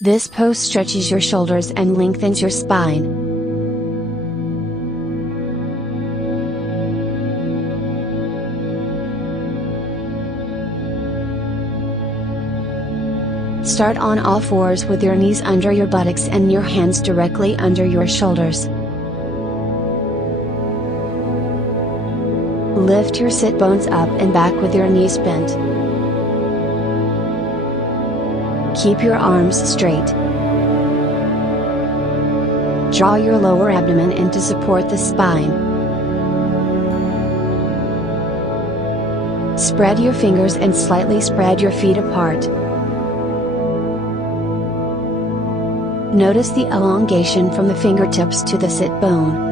This pose stretches your shoulders and lengthens your spine. Start on all fours with your knees under your buttocks and your hands directly under your shoulders. Lift your sit bones up and back with your knees bent. Keep your arms straight. Draw your lower abdomen in to support the spine. Spread your fingers and slightly spread your feet apart. Notice the elongation from the fingertips to the sit bone.